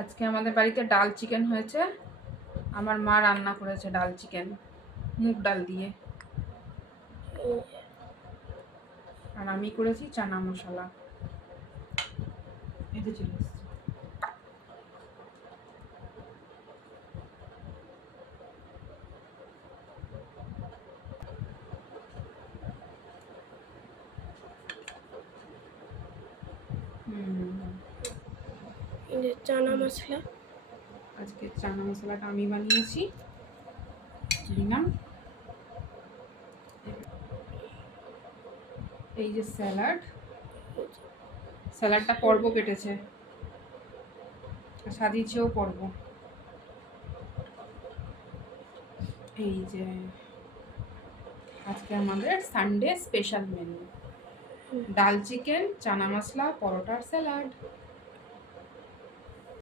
আজকে আমাদের বাড়িতে ডাল চিকেন হয়েছে। আমার মা রান্না করেছে ডাল চিকেন মুগ ডাল দিয়ে, আর আমি করেছি চানা মশলা। এটা চলে এসছে। চানা মশলা, আজকে চানা মশলাটা আমি বানিয়েছি। দিলাম এই যে স্যালাডটা পর্ব কেটেছে, সাজিয়েছেও পর্ব। এই যে আজকে আমাদের সানডে স্পেশাল মেনু, ডাল চিকেন, চানা মশলা, পরোটার স্যালাড।